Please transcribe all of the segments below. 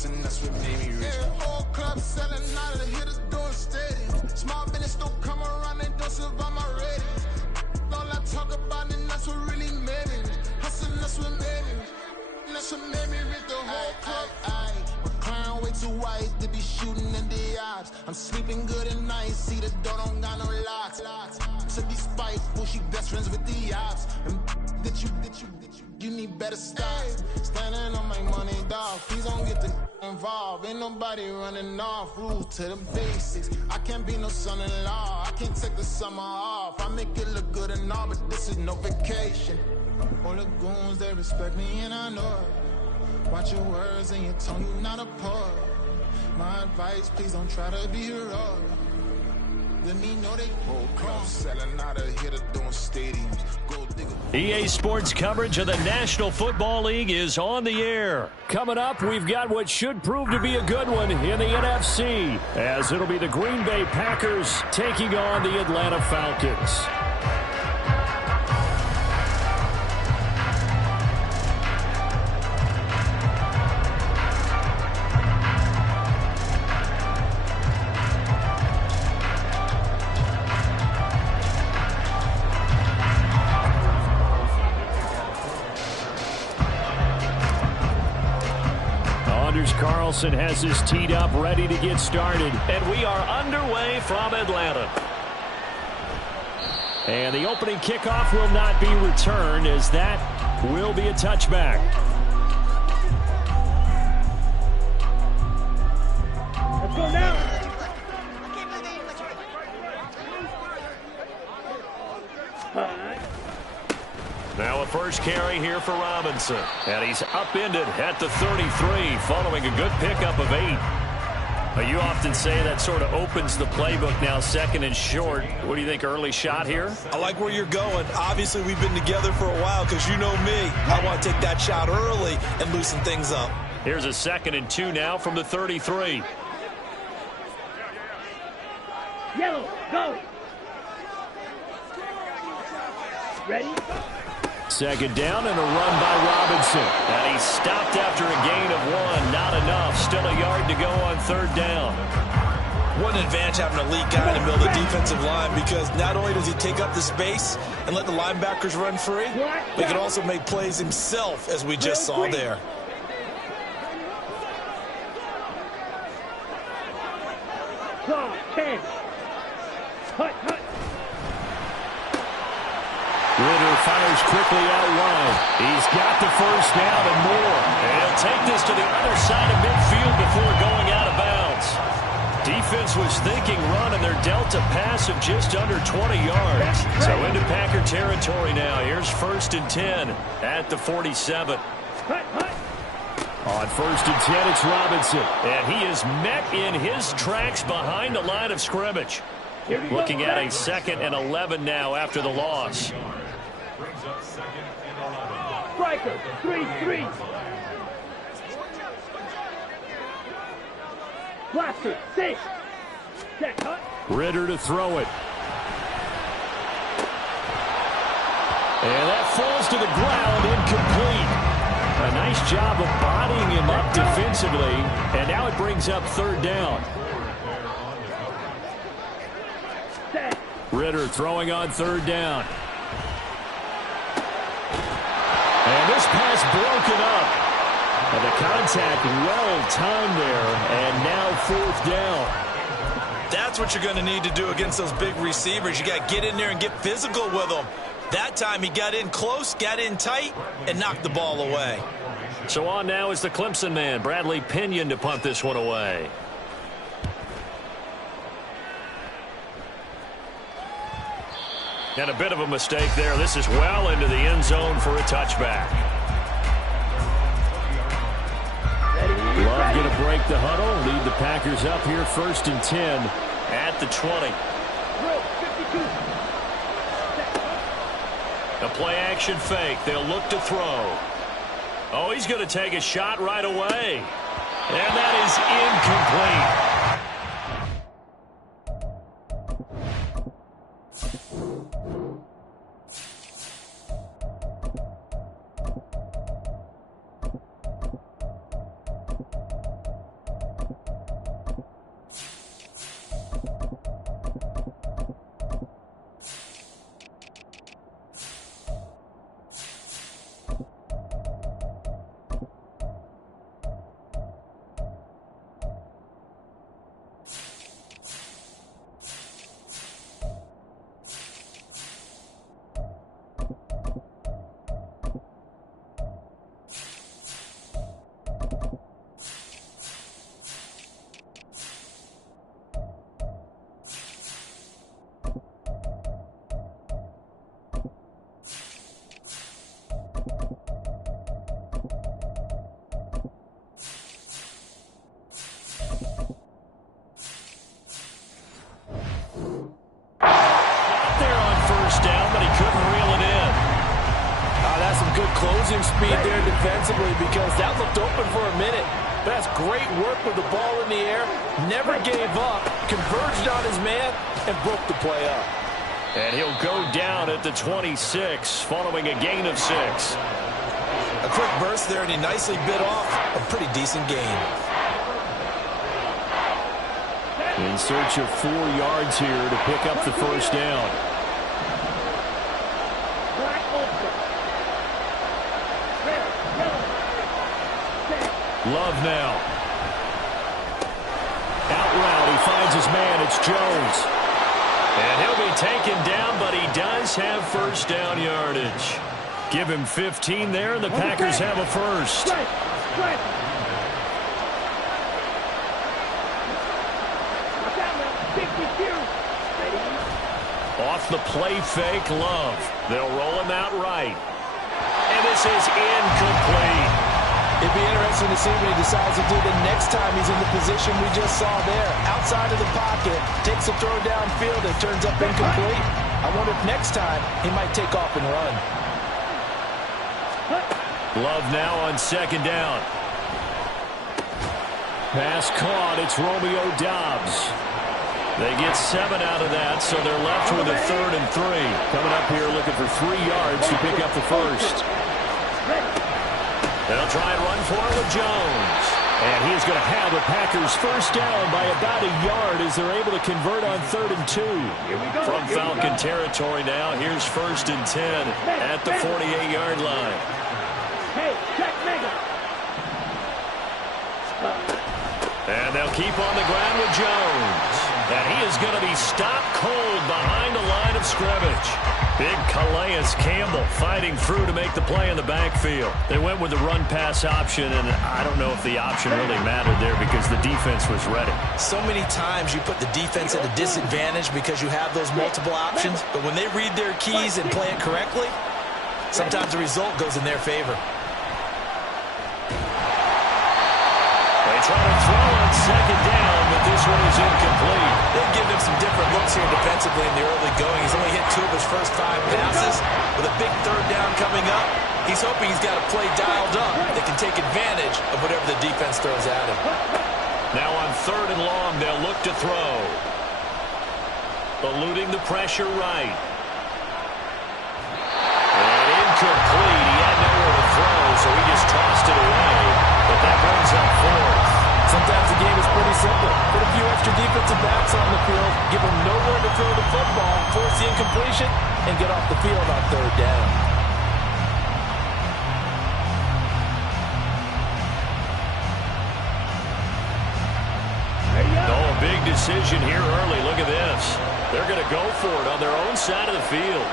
hustling, that's what made me rich. Yeah, whole club selling out of the hitters doing stadiums. Small business don't come around, they don't survive my ratings. All I talk about and that's what really made me rich. Hustling, that's what made me rich. That's what made me rich, the whole club. My crown way too white to be shooting in the odds. I'm sleeping good at night, see the door don't got no locks. To be spiteful, she best friends with the ops. And you need better stop. Standing on my money, dog. Please don't get the involved. Ain't nobody running off. Rules to the basics. I can't be no son-in-law. I can't take the summer off. I make it look good and all, but this is no vacation. All the goons, they respect me and I know it. Watch your words and your tone, you not a poet. My advice, please don't try to be heroic. Let me know they whole crowd selling out of here to doing stadiums. Go digger. EA Sports coverage of the National Football League is on the air. Coming up, we've got what should prove to be a good one in the NFC, as it'll be the Green Bay Packers taking on the Atlanta Falcons. Carlson has his teed up, ready to get started. And we are underway from Atlanta. And the opening kickoff will not be returned, as that will be a touchback. Let's go now. Now a first carry here for Robinson. And he's upended at the 33 following a good pickup of 8. You often say that sort of opens the playbook now, second and short. What do you think, early shot here? I like where you're going. Obviously, we've been together for a while because you know me. I want to take that shot early and loosen things up. Here's a 2nd and 2 now from the 33. Yellow, go. Ready? Second down and a run by Robinson. And he's stopped after a gain of 1. Not enough. Still a yard to go on 3rd down. What an advantage having a lead guy in the middle of the defensive line, because not only does he take up the space and let the linebackers run free, but he can also make plays himself, as we just saw there. Clock, 10. Hut, hut. Ritter fires quickly out wide. He's got the first down and more. And he'll take this to the other side of midfield before going out of bounds. Defense was thinking run, and they're dealt a pass of just under 20 yards. So into Packer territory now. Here's 1st and 10 at the 47. On 1st and 10, it's Robinson. And he is met in his tracks behind the line of scrimmage. Looking at a 2nd and 11 now after the loss. Striker, 3-3. Blaster, 6. Set, hut. Ritter to throw it. And that falls to the ground, incomplete. A nice job of bodying him up defensively. And now it brings up 3rd down. Ritter throwing on 3rd down. And this pass broken up. And the contact well-timed there. And now 4th down. That's what you're going to need to do against those big receivers. You got to get in there and get physical with them. That time he got in close, got in tight, and knocked the ball away. So on now is the Clemson man, Bradley Pinion, to punt this one away. And a bit of a mistake there. This is well into the end zone for a touchback. Love going to break the huddle, lead the Packers up here 1st and 10 at the 20. A play-action fake. They'll look to throw. Oh, he's going to take a shot right away. And that is incomplete. losing speed there defensively because that looked open for a minute. But that's great work with the ball in the air. Never gave up, converged on his man, and broke the play up. And he'll go down at the 26 following a gain of 6. A quick burst there, and he nicely bit off a pretty decent gain. In search of 4 yards here to pick up the first down. Love now. Out route, he finds his man. It's Jones. And he'll be taken down, but he does have first down yardage. Give him 15 there, and the Packers have a first. Off the play fake, Love. They'll roll him out right. And this is incomplete. It'd be interesting to see what he decides to do the next time he's in the position we just saw there. Outside of the pocket, takes a throw downfield, it turns up incomplete. I wonder if next time he might take off and run. Love now on second down. Pass caught. It's Romeo Doubs. They get 7 out of that, so they're left with a 3rd and 3. Coming up here looking for 3 yards to pick up the first. They'll try and run for it with Jones. And he's going to have the Packers first down by about a yard as they're able to convert on 3rd and 2. From Falcon territory now, here's 1st and 10 at the 48-yard line. Hey, check Mega. And they'll keep on the ground with Jones. And he is going to be stopped cold behind the line of scrimmage. Big Calais Campbell fighting through to make the play in the backfield. They went with the run-pass option, and I don't know if the option really mattered there because the defense was ready. So many times you put the defense at a disadvantage because you have those multiple options, but when they read their keys and play it correctly, sometimes the result goes in their favor. They try to throw on second down, but this one is incomplete. They've given him some different looks here defensively in the early going. He's only hit 2 of his first 5 passes. With a big 3rd down coming up, he's hoping he's got a play dialed up that can take advantage of whatever the defense throws at him. Now on 3rd and long, they'll look to throw. Eluding the pressure right. And incomplete. He had nowhere to throw, so he just tossed it away. But that brings up 4th. Sometimes the game is pretty simple. Put a few extra defensive backs on the field, give them nowhere to throw the football, force the incompletion, and get off the field on 3rd down. Oh, a big decision here early. Look at this. They're going to go for it on their own side of the field.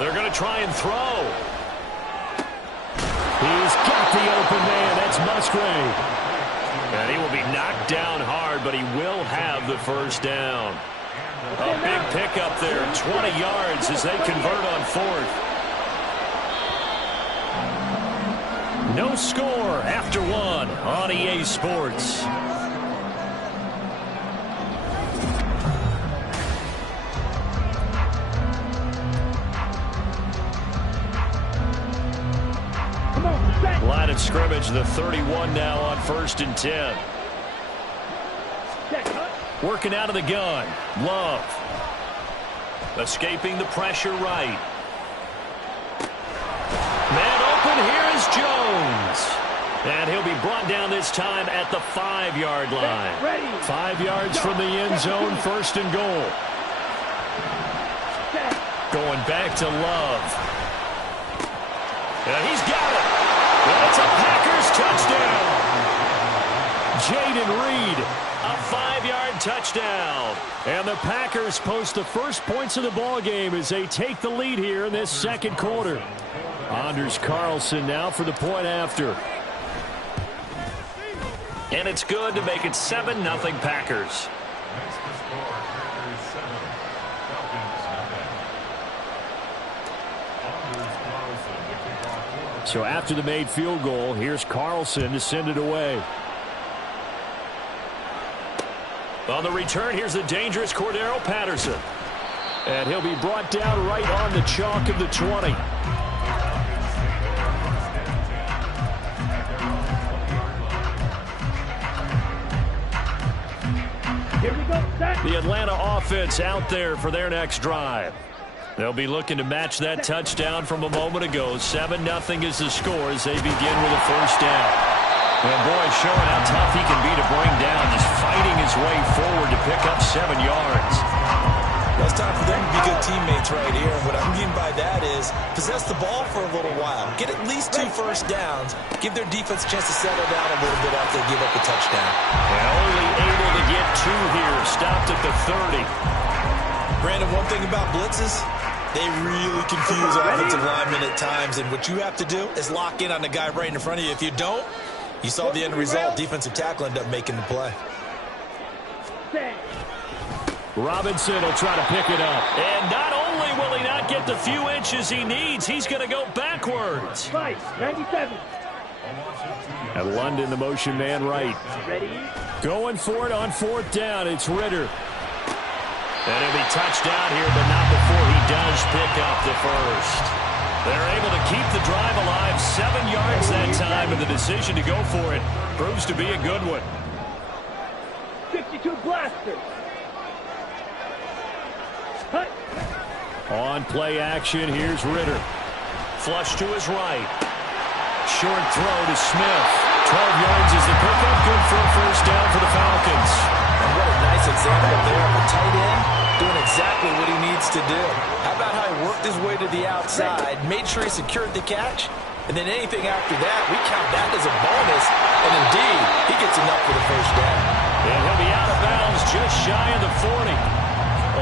They're going to try and throw. He's got the open man. That's Musgrave. And he will be knocked down hard, but he will have the first down. A big pickup there, 20 yards as they convert on 4th. No score after 1 on EA Sports. Line of scrimmage, the 31 now on 1st and 10. Working out of the gun. Love. Escaping the pressure right. Man open, here is Jones. And he'll be brought down this time at the 5-yard line. 5 yards from the end zone, 1st and goal. Going back to Love. And he's got it. And it's a Packers touchdown. Jaden Reed, a 5-yard touchdown. And the Packers post the first points of the ball game as they take the lead here in this 2nd quarter. Anders Carlson now for the point after. And it's good to make it 7-0 Packers. So after the made field goal, here's Carlson to send it away. On the return, here's the dangerous Cordero Patterson. And he'll be brought down right on the chalk of the 20. Here we go, set. The Atlanta offense out there for their next drive. They'll be looking to match that touchdown from a moment ago. 7-0 is the score as they begin with a first down. And boy, showing how tough he can be to bring down, just fighting his way forward to pick up 7 yards. Well, it's time for them to be good teammates right here. What I mean by that is possess the ball for a little while. Get at least 2 first downs. Give their defense a chance to settle down a little bit after they give up a touchdown. And only able to get 2 here. Stopped at the 30. Brandon, one thing about blitzes, they really confuse offensive linemen at times. And what you have to do is lock in on the guy right in front of you. If you don't, you saw the end result. Defensive tackle ended up making the play. Robinson will try to pick it up. And not only will he not get the few inches he needs, he's going to go backwards. 97. And London, the motion man right. Ready? Going for it on 4th down. It's Ritter. And he'll be touched down here, but not before he does pick up the first. They're able to keep the drive alive. 7 yards that time, and the decision to go for it proves to be a good one. 52 blaster. Cut. On play action, here's Ritter. Flush to his right. Short throw to Smith. 12 yards is the pickup. Good for a first down for the Falcons. And what a nice example there of a tight end doing exactly what he needs to do. How about how he worked his way to the outside, made sure he secured the catch, and then anything after that, we count that as a bonus. And indeed, he gets enough for the first down. And he'll be out of bounds just shy of the 40.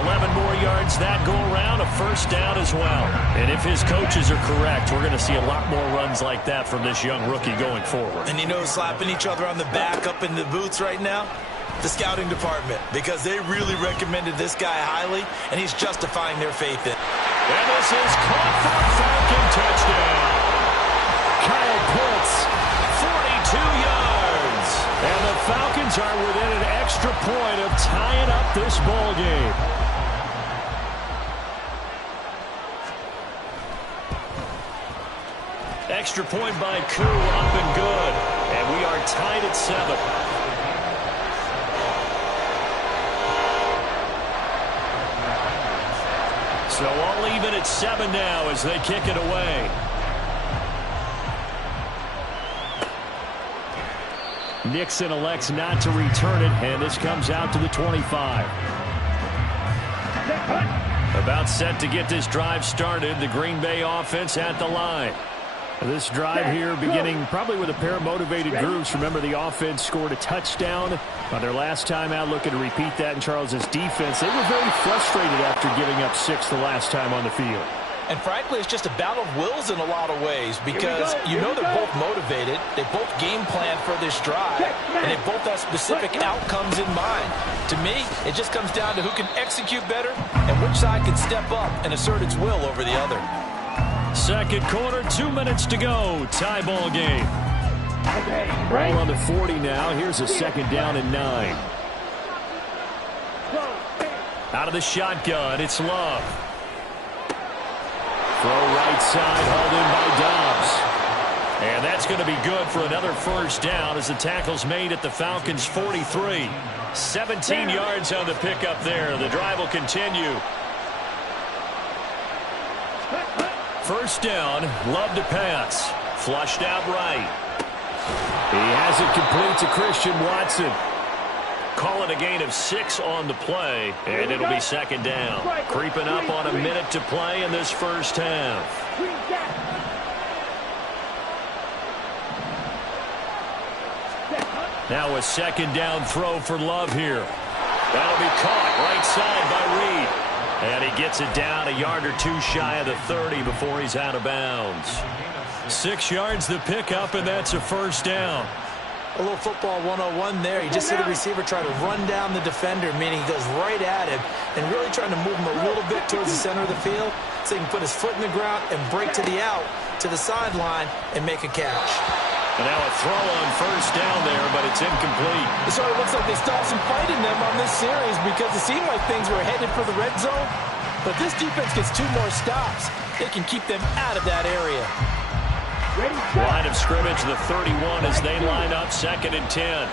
11 more yards that go around, a first down as well. And if his coaches are correct, we're going to see a lot more runs like that from this young rookie going forward. And you know, slapping each other on the back up in the boots right now? The scouting department, because they really recommended this guy highly, and he's justifying their faith in. And this is caught for a Falcon touchdown. Kyle Pitts, 42 yards. And the Falcons are within an extra point of tying up this ball game. Extra point by Koo, up and good. And we are tied at 7. So all even at 7 now as they kick it away. Nixon elects not to return it, and this comes out to the 25. About set to get this drive started. The Green Bay offense at the line. This drive here beginning probably with a pair of motivated groups. Remember, the offense scored a touchdown on their last time out, looking to repeat that in Charles's defense. They were very frustrated after giving up 6 the last time on the field. And frankly, it's just a battle of wills in a lot of ways, because you know they're both motivated. They both game plan for this drive, and they both have specific outcomes in mind. To me, it just comes down to who can execute better and which side can step up and assert its will over the other. Second quarter, 2 minutes to go. Tie ball game. Ball on the 40 now. Here's a second down and 9. Out of the shotgun, it's Love. Throw right side, hauled in by Dobbs. And that's going to be good for another first down as the tackle's made at the Falcons' 43. 17 yards on the pickup there. The drive will continue. First down, Love to pass. Flushed out right. He has it complete to Christian Watson. Call it a gain of 6 on the play, and it'll be second down. Creeping up on a minute to play in this first half. Now a second down throw for Love here. That'll be caught right side by Reed. And he gets it down a yard or 2 shy of the 30 before he's out of bounds. 6 yards the pickup, and that's a first down. A little football 101 there. You just see the receiver try to run down the defender, meaning he goes right at him and really trying to move him a little bit towards the center of the field so he can put his foot in the ground and break to the out to the sideline and make a catch. And now a throw on first down there, but it's incomplete. It sort of looks like they stopped some fight in them on this series because it seemed like things were headed for the red zone. But this defense gets 2 more stops. They can keep them out of that area. Line of scrimmage, the 31 as they line up 2nd and 10.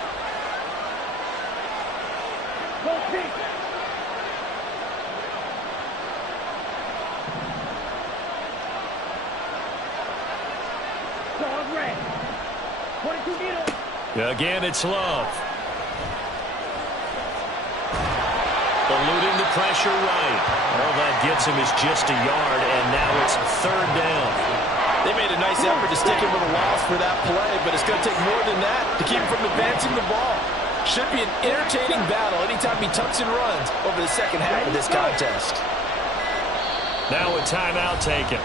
Again, it's Love. Eluding the pressure right. All that gets him is just a yard, and now it's 3rd down. They made a nice effort to stick him with a loss for that play, but it's going to take more than that to keep him from advancing the ball. Should be an entertaining battle anytime he tucks and runs over the second half of this contest. Now a timeout taken.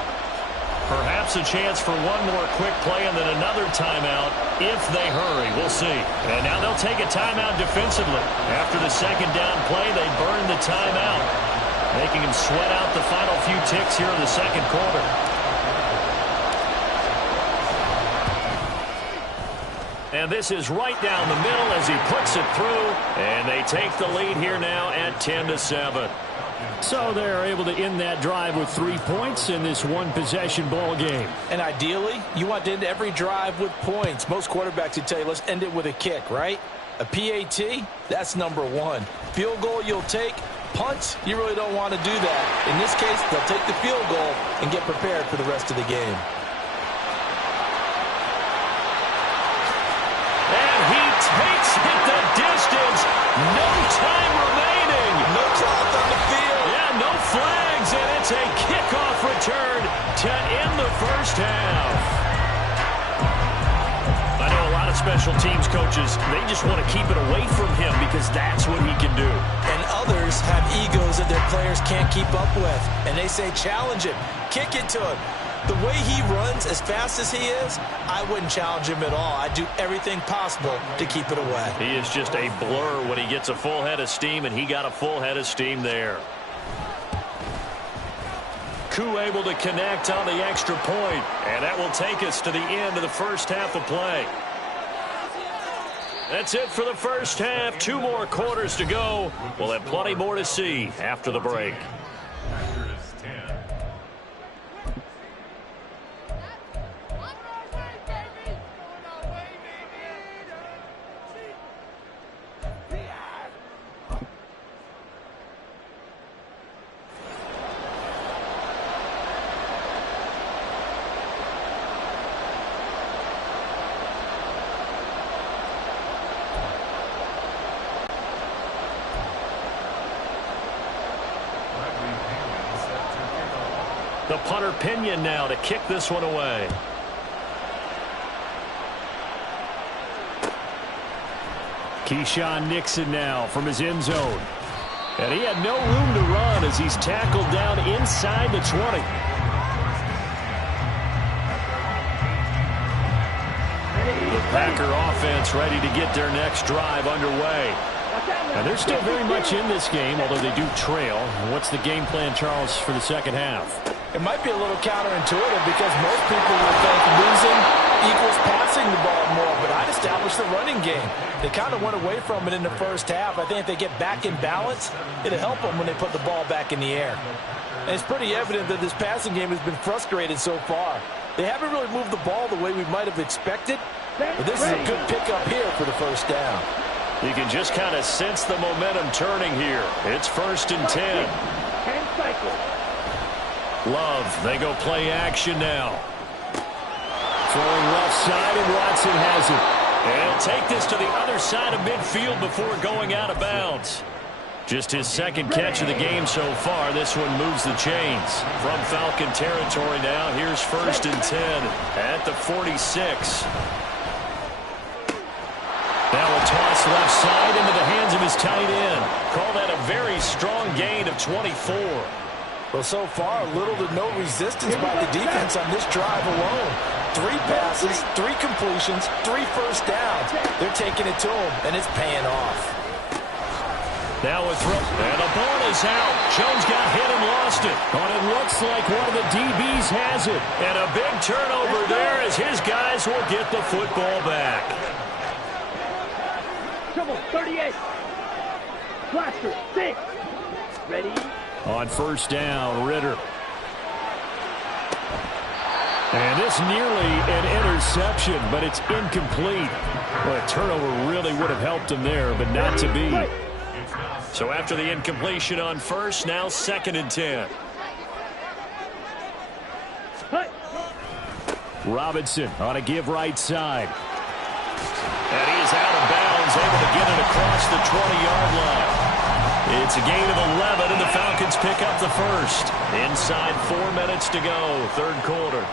Perhaps a chance for one more quick play and then another timeout if they hurry. We'll see. And now they'll take a timeout defensively. After the 2nd down play, they burn the timeout, making him sweat out the final few ticks here in the 2nd quarter. And this is right down the middle as he puts it through. And they take the lead here now at 10-7. So they're able to end that drive with 3 points in this one-possession ball game. And ideally, you want to end every drive with points. Most quarterbacks would tell you, let's end it with a kick, right? A PAT, that's number 1. Field goal you'll take. Punts, you really don't want to do that. In this case, they'll take the field goal and get prepared for the rest of the game. And he takes it the distance. No time remaining. No clock on the field. No flags, and it's a kickoff return to end the first half. I know a lot of special teams coaches, they just want to keep it away from him because that's what he can do. And others have egos that their players can't keep up with. And they say, challenge him, kick it to him. The way he runs as fast as he is, I wouldn't challenge him at all. I'd do everything possible to keep it away. He is just a blur when he gets a full head of steam, and he got a full head of steam there. Koo able to connect on the extra point, and that will take us to the end of the first half of play. That's it for the first half. 2 more quarters to go. We'll have plenty more to see after the break. The punter Pinion now to kick this one away. Keyshawn Nixon now from his end zone. And he had no room to run as he's tackled down inside the 20. The Packer offense ready to get their next drive underway. And they're still very much in this game, although they do trail. What's the game plan, Charles, for the second half? It might be a little counterintuitive because most people would think losing equals passing the ball more, but I'd establish the running game. They kind of went away from it in the first half. I think if they get back in balance, it'll help them when they put the ball back in the air. And it's pretty evident that this passing game has been frustrated so far. They haven't really moved the ball the way we might have expected, but this is a good pickup here for the first down. You can just kind of sense the momentum turning here. It's 1st and 10. Love, they go play action now. Throwing left side, and Watson has it. And he'll take this to the other side of midfield before going out of bounds. Just his 2nd catch of the game so far. This one moves the chains. From Falcon territory now, here's 1st and 10 at the 46. Now a toss left side into the hands of his tight end. Call that a very strong gain of 24. Well, so far, little to no resistance by the defense on this drive alone. 3 passes, 3 completions, 3 first downs. They're taking it to him, and it's paying off. Now a throw, and the ball is out. Jones got hit and lost it. But it looks like one of the DBs has it. And a big turnover there as his guys will get the football back. Trouble, 38. Blaster, 6. Ready? On first down, Ritter. And this nearly an interception, but it's incomplete. Well, a turnover really would have helped him there, but not to be. So after the incompletion on first, now 2nd and 10. Robinson on a give right side. And he is out of bounds, able to get it across the 20-yard line. It's a gain of 11, and the Falcons pick up the first. Inside 4 minutes to go, third quarter.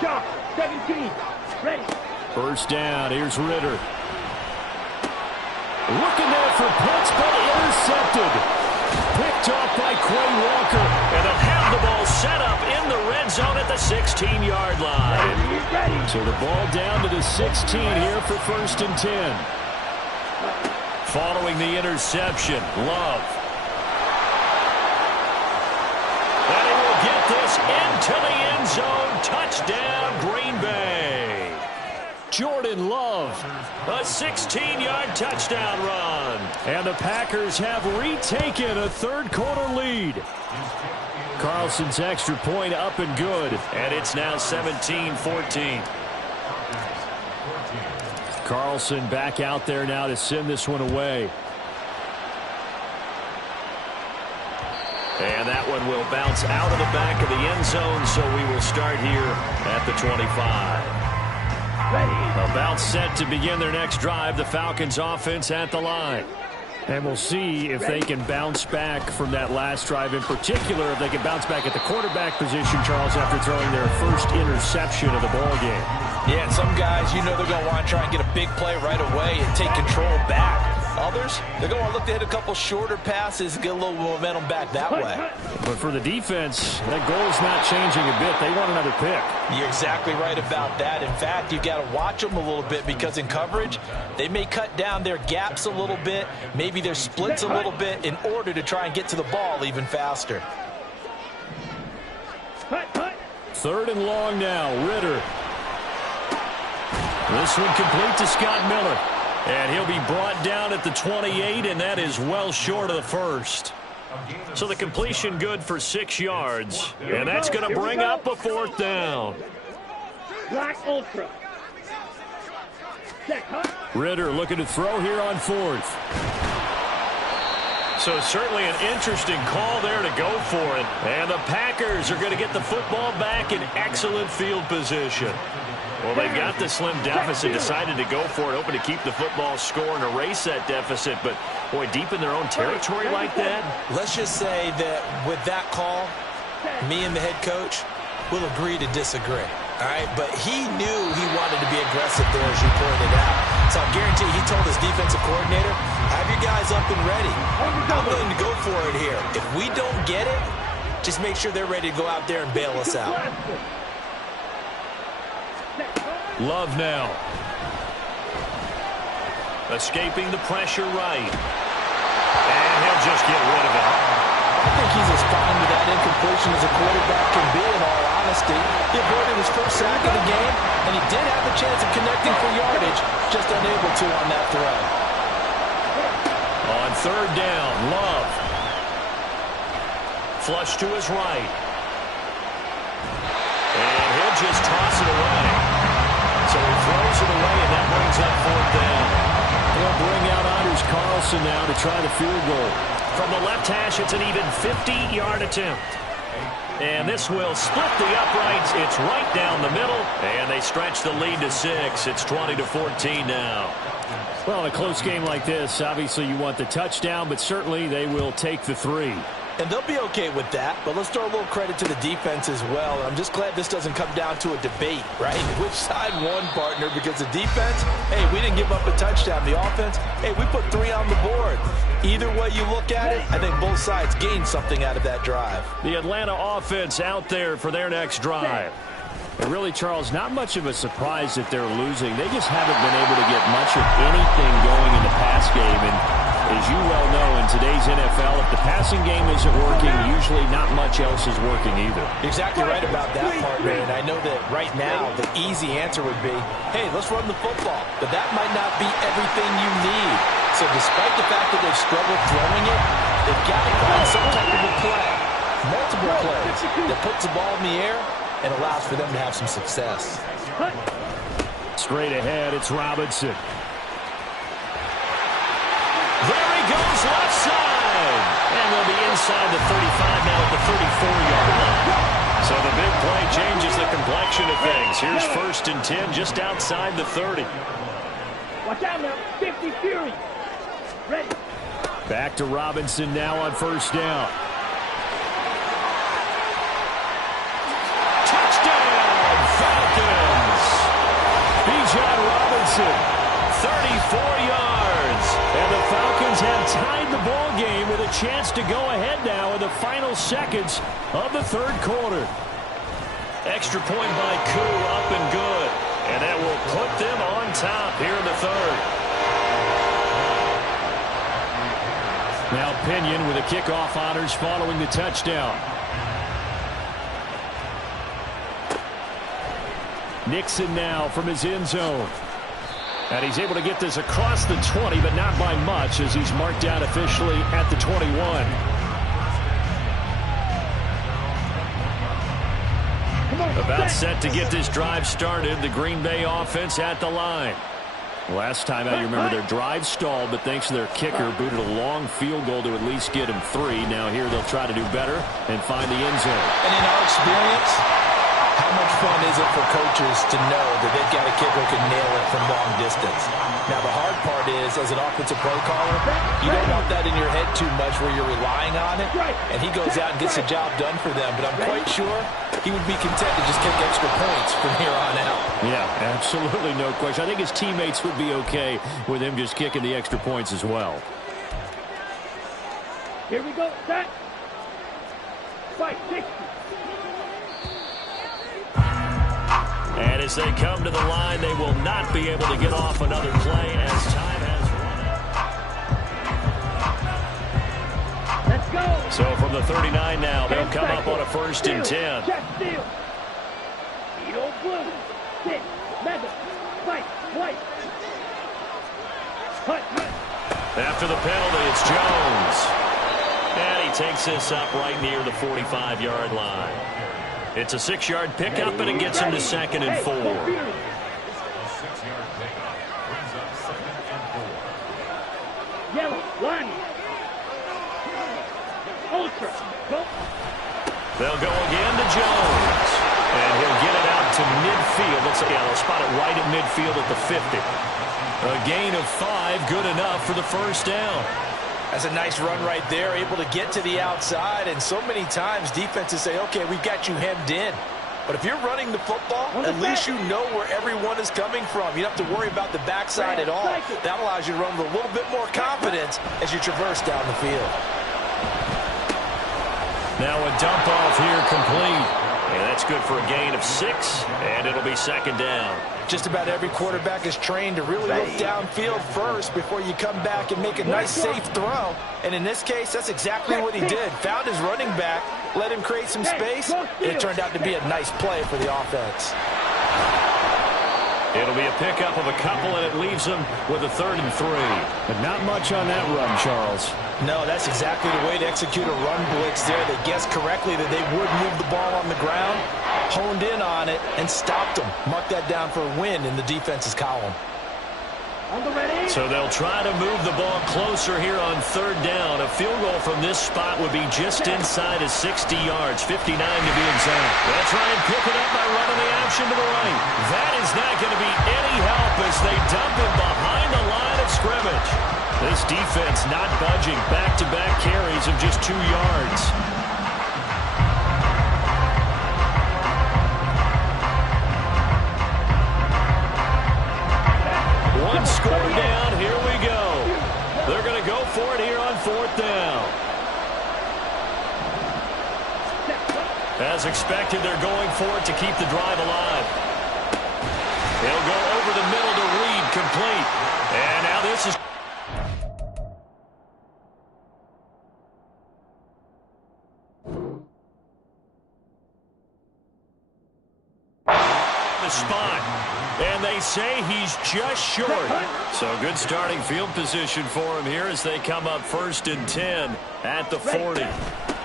Shot, 17. Ready. First down, here's Ritter. Looking there for Pitts, but intercepted. Picked off by Quay Walker. And they'll have the ball set up in the red zone at the 16-yard line. So the ball down to the 16 here for 1st and 10. Following the interception, Love. And he will get this into the end zone. Touchdown, Green Bay. Jordan Love, a 16-yard touchdown run. And the Packers have retaken a third-quarter lead. Carlson's extra point up and good. And it's now 17-14. Carlson back out there now to send this one away. And that one will bounce out of the back of the end zone, so we will start here at the 25. A bounce set to begin their next drive. The Falcons offense at the line. And we'll see if they can bounce back from that last drive. In particular, if they can bounce back at the quarterback position, Charles, after throwing their first interception of the ball game. Yeah, and some guys, you know they're going to want to try and get a big play right away and take control back. Others, they're going to look to hit a couple shorter passes and get a little momentum back that way. But for the defense, that goal's not changing a bit. They want another pick. You're exactly right about that. In fact, you've got to watch them a little bit because in coverage, they may cut down their gaps a little bit, maybe their splits a little bit in order to try and get to the ball even faster. 3rd and long now, Ritter. This one complete to Scott Miller. And he'll be brought down at the 28, and that is well short of the first. So the completion good for 6 yards. And that's going to bring up a 4th down. Black Ultra. Ritter looking to throw here on 4th. So certainly an interesting call there to go for it. And the Packers are going to get the football back in excellent field position. Well, they've got the slim deficit, decided to go for it, hoping to keep the football score and erase that deficit. But, boy, deep in their own territory like that. Let's just say that with that call, me and the head coach will agree to disagree. All right, but he knew he wanted to be aggressive there, as you pointed out. So I guarantee he told his defensive coordinator, have your guys up and ready. I'm willing to go for it here. If we don't get it, just make sure they're ready to go out there and bail us out. Love now. Escaping the pressure right. And he'll just get rid of it. I think he's as fine with that incompletion as a quarterback can be, in all honesty. He avoided his first sack of the game, and he did have the chance of connecting for yardage, just unable to on that throw. On 3rd down, Love. Flush to his right. And he'll just toss it away. So he throws it away, and that brings up 4th down. They'll bring out Anders Carlson now to try the field goal. From the left hash, it's an even 50-yard attempt. And this will split the uprights. It's right down the middle, and they stretch the lead to 6. It's 20-14 now. Well, in a close game like this, obviously you want the touchdown, but certainly they will take the 3. And they'll be okay with that, but let's throw a little credit to the defense as well. I'm just glad this doesn't come down to a debate, right? Which side won, partner? Because the defense, hey, we didn't give up a touchdown. The offense, hey, we put 3 on the board. Either way you look at it, I think both sides gained something out of that drive. The Atlanta offense out there for their next drive. And really, Charles, not much of a surprise that they're losing. They just haven't been able to get much of anything going in the pass game. And As you well know, in today's NFL, if the passing game isn't working, usually not much else is working either. Exactly right about that part, man. I know that right now the easy answer would be, hey, let's run the football. But that might not be everything you need. So despite the fact that they've struggled throwing it, they've got to find some type of a play, multiple plays, that puts the ball in the air and allows for them to have some success. Straight ahead, it's Robinson. There he goes, left side. And they'll be inside the 35 now at the 34-yard line. So the big play changes the complexion of things. Here's 1st and 10 just outside the 30. Watch out now. 50 Fury. Ready. Back to Robinson now on 1st down. Touchdown, Falcons. Bijan Robinson, 34 yards. And the Falcons have tied the ball game with a chance to go ahead now in the final seconds of the 3rd quarter. Extra point by Koo, up and good. And that will put them on top here in the 3rd. Now Pinion with the kickoff honors following the touchdown. Nixon now from his end zone. And he's able to get this across the 20, but not by much as he's marked down officially at the 21. About set to get this drive started. The Green Bay offense at the line. Last time out, you remember their drive stalled, but thanks to their kicker, booted a long field goal to at least get him 3. Now here they'll try to do better and find the end zone. And in our experience, how much fun is it for coaches to know that they've got a kicker who can nail it from long distance? Now, the hard part is, as an offensive play caller, you don't want that in your head too much where you're relying on it, and he goes out and gets the job done for them. But I'm quite sure he would be content to just kick extra points from here on out. Yeah, absolutely no question. I think his teammates would be okay with him just kicking the extra points as well. Here we go. Set. Fight. 60. And as they come to the line, they will not be able to get off another play as time has run out. Let's go. So from the 39 now, they'll come up on a 1st and 10. Check steal. Beetle blue. 6. Mega. Fight. White. Hut. After the penalty, it's Jones. And he takes this up right near the 45-yard line. It's a 6-yard pickup, and it gets him to 2nd and 4. Yellow, line. Ultra. Go. They'll go again to Jones. And he'll get it out to midfield. They'll spot it right at midfield at the 50. A gain of 5, good enough for the 1st down. That's a nice run right there, able to get to the outside. And so many times defenses say, okay, we've got you hemmed in. But if you're running the football, at least you know where everyone is coming from. You don't have to worry about the backside at all. That allows you to run with a little bit more confidence as you traverse down the field. Now a dump off here complete. And that's good for a gain of 6, and it'll be 2nd down. Just about every quarterback is trained to really look downfield first before you come back and make a nice, safe throw. And in this case, that's exactly what he did. Found his running back, let him create some space, and it turned out to be a nice play for the offense. It'll be a pickup of a couple, and it leaves them with a 3rd and 3. But not much on that run, Charles. No, that's exactly the way to execute a run blitz there. They guessed correctly that they would move the ball on the ground, honed in on it, and stopped them. Mark that down for a win in the defense's column. So they'll try to move the ball closer here on 3rd down. A field goal from this spot would be just inside of 60 yards, 59 to be exact. They'll try and pick it up by running the option to the right. That is not going to be any help as they dump him behind the line of scrimmage. This defense not budging. Back-to-back carries of just 2 yards. One score down. Here we go. They're going to go for it here on 4th down. As expected, they're going for it to keep the drive alive. They'll go over the middle to Reed, complete. And now this is... the spot. And they say he's just short. So good starting field position for him here as they come up 1st and 10 at the 40.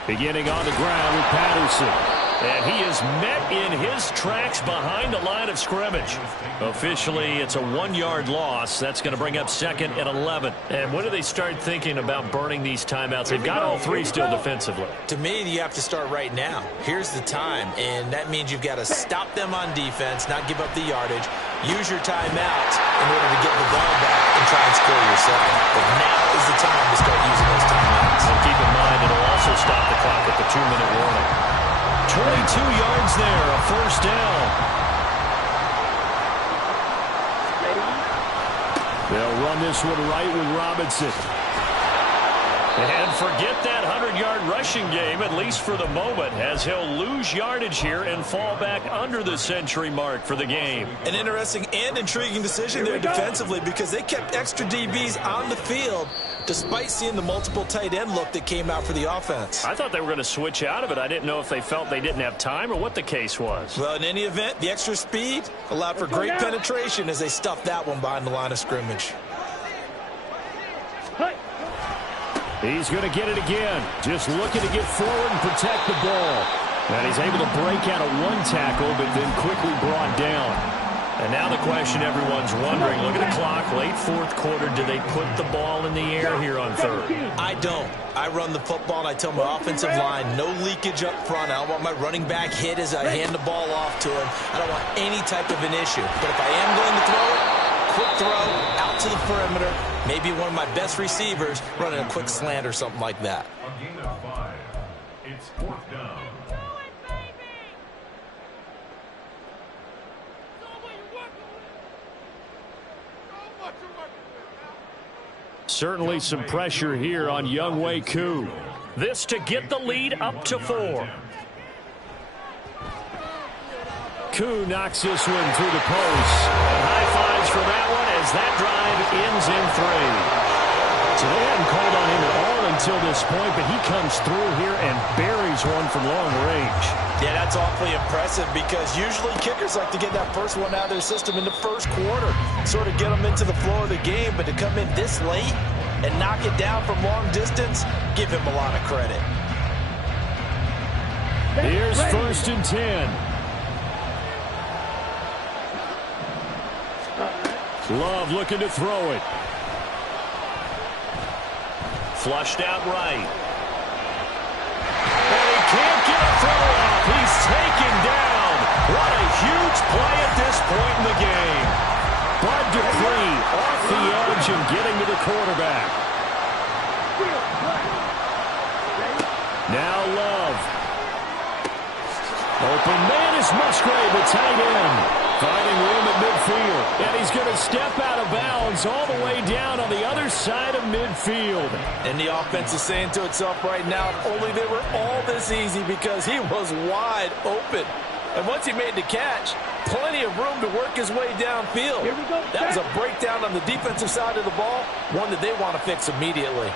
Beginning on the ground with Patterson. And he is met in his tracks behind the line of scrimmage. Officially, it's a 1-yard loss. That's going to bring up 2nd and 11. And when do they start thinking about burning these timeouts? They've got all 3 still defensively. To me, you have to start right now. Here's the time, and that means you've got to stop them on defense, not give up the yardage, use your timeouts in order to get the ball back and try and score yourself. But now is the time to start using those timeouts. And keep in mind, it'll also stop the clock at the 2-minute warning. 22 yards there, a 1st down. They'll run this one right with Robinson. And forget that 100-yard rushing game, at least for the moment, as he'll lose yardage here and fall back under the century mark for the game. An interesting and intriguing decision there defensively because they kept extra DBs on the field despite seeing the multiple tight end look that came out for the offense. I thought they were going to switch out of it. I didn't know if they felt they didn't have time or what the case was. Well, in any event, the extra speed allowed for great penetration as they stuffed that one behind the line of scrimmage. He's going to get it again. Just looking to get forward and protect the ball. And he's able to break out of 1 tackle, but then quickly brought down. And now the question everyone's wondering, look at the clock, late 4th quarter, do they put the ball in the air here on 3rd? I don't. I run the football, and I tell my offensive line, no leakage up front. I don't want my running back hit as I hand the ball off to him. I don't want any type of an issue. But if I am going to throw it, quick throw, out to the perimeter, maybe one of my best receivers running a quick slant or something like that. A gain of 5. It's 4th down. Certainly some pressure here on Younghoe Koo. This to get the lead up to 4. Koo knocks this one through the post. And high fives for that one as that drive ends in 3. So they hadn't called on him at all until this point, but he comes through here and buries one from long range. Yeah, that's awfully impressive because usually kickers like to get that first one out of their system in the 1st quarter, sort of get them into the flow of the game, but to come in this late and knock it down from long distance, give him a lot of credit. Here's 1st and 10. Love looking to throw it. Flushed out right. And he can't get a throw off. He's taken down. What a huge play at this point in the game. Bud Dupree off the edge and getting to the quarterback. Now Love. Open man is Musgrave, the tight end. Finding room at midfield. And he's going to step out of bounds all the way down on the other side of midfield. And the offense is saying to itself right now, only they were all this easy because he was wide open. And once he made the catch, plenty of room to work his way downfield. That was a breakdown on the defensive side of the ball, one that they want to fix immediately.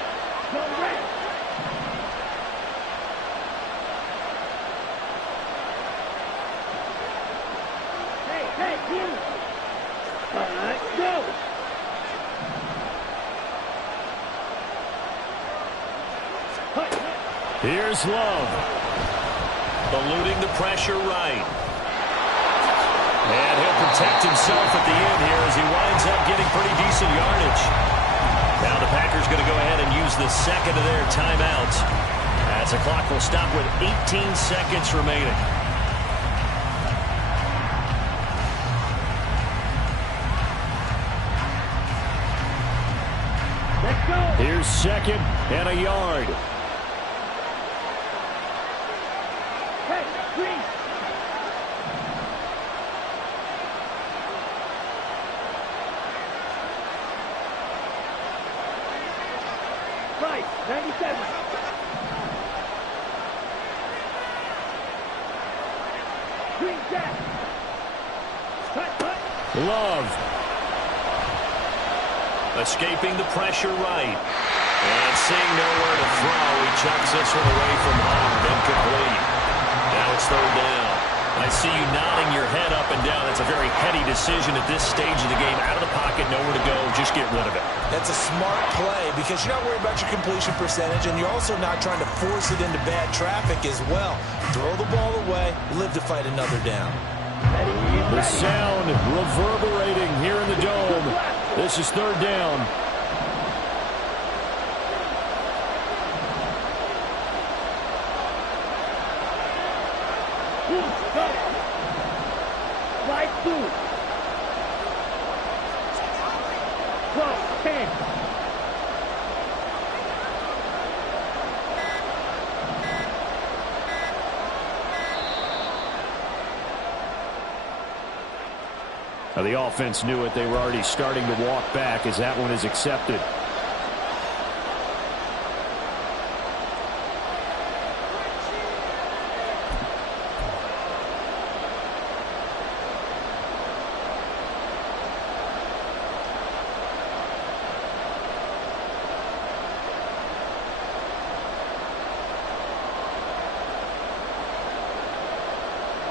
Here's Love. Eluding the pressure right. And he'll protect himself at the end here as he winds up getting pretty decent yardage. Now the Packers going to go ahead and use the 2nd of their timeouts as the clock will stop with 18 seconds remaining. Here's 2nd and a yard. Right, 97. Green jack. Love. Escaping the pressure right. And seeing nowhere to throw, he chucks this one away from home. Incomplete. Now it's 3rd down. I see you nodding your head up and down. That's a very decision at this stage of the game. Out of the pocket, nowhere to go, just get rid of it. That's a smart play because you're not worried about your completion percentage, and you're also not trying to force it into bad traffic as well. Throw the ball away, live to fight another down. The sound reverberating here in the dome. This is third down. Slide 2. 12, 10. Now the offense knew it. They were already starting to walk back as that one is accepted.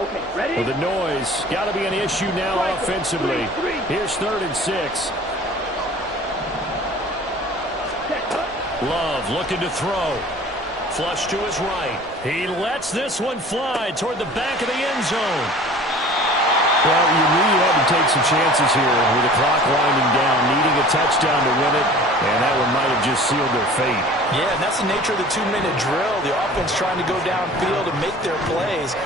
Okay, ready? Well, the noise got to be an issue now offensively. Here's 3rd and 6. Love looking to throw. Flush to his right. He lets this one fly toward the back of the end zone. Well, you knew you had to take some chances here with the clock winding down, needing a touchdown to win it, and that one might have just sealed their fate. Yeah, and that's the nature of the 2-minute drill. The offense trying to go downfield and make their plays.